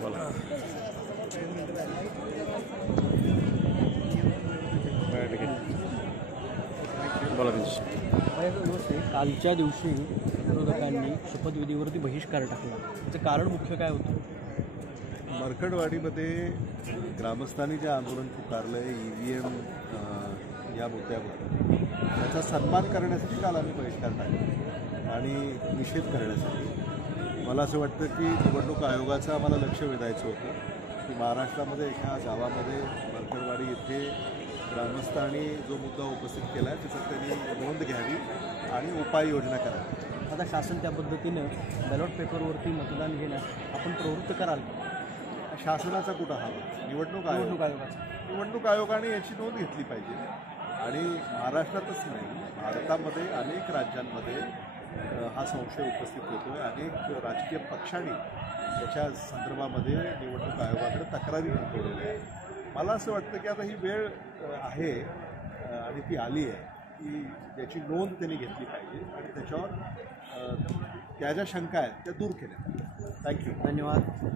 बोला. बोला त्यांच्याशी. कालच्या दिवशी विरोधकांनी शपथविधीवरती बहिष्कार टाकला, त्याचं कारण मुख्य काय होतं? मरकडवाडीमध्ये ग्रामस्थांनी जे आंदोलन पुकारलं आहे EVM या मुद्द्यावर, त्याचा सन्मान करण्यासाठी काल आम्ही बहिष्कार टाकला आणि निषेध करण्यासाठी. मला असं वाटतं की निवडणूक आयोगाचं आम्हाला लक्ष वेधायचं होतं की महाराष्ट्रामध्ये एका गावामध्ये मरकडवाडी येथे ग्रामस्थांनी जो मुद्दा उपस्थित केला आहे त्याच्यात त्यांनी नोंद घ्यावी आणि उपाययोजना करावी. आता शासन त्या पद्धतीनं बॅलॉट पेपरवरती मतदान घेण्यास आपण प्रवृत्त कराल? शासनाचा कुठं हवा? निवडणूक आयोगाचा. निवडणूक आयोगाने याची नोंद घेतली पाहिजे. आणि महाराष्ट्रातच नाही, भारतामध्ये अनेक राज्यांमध्ये हा संशय उपस्थित होतो आहे. अनेक राजकीय पक्षांनी याच्या संदर्भामध्ये निवडणूक आयोगाकडे तक्रारी नोंदवलेल्या आहेत. मला असं वाटतं की आता ही वेळ आहे आणि ती आली आहे की त्याची नोंद त्यांनी घेतली पाहिजे आणि त्याच्यावर त्या ज्या शंका आहेत त्या दूर केल्या. थँक्यू. धन्यवाद.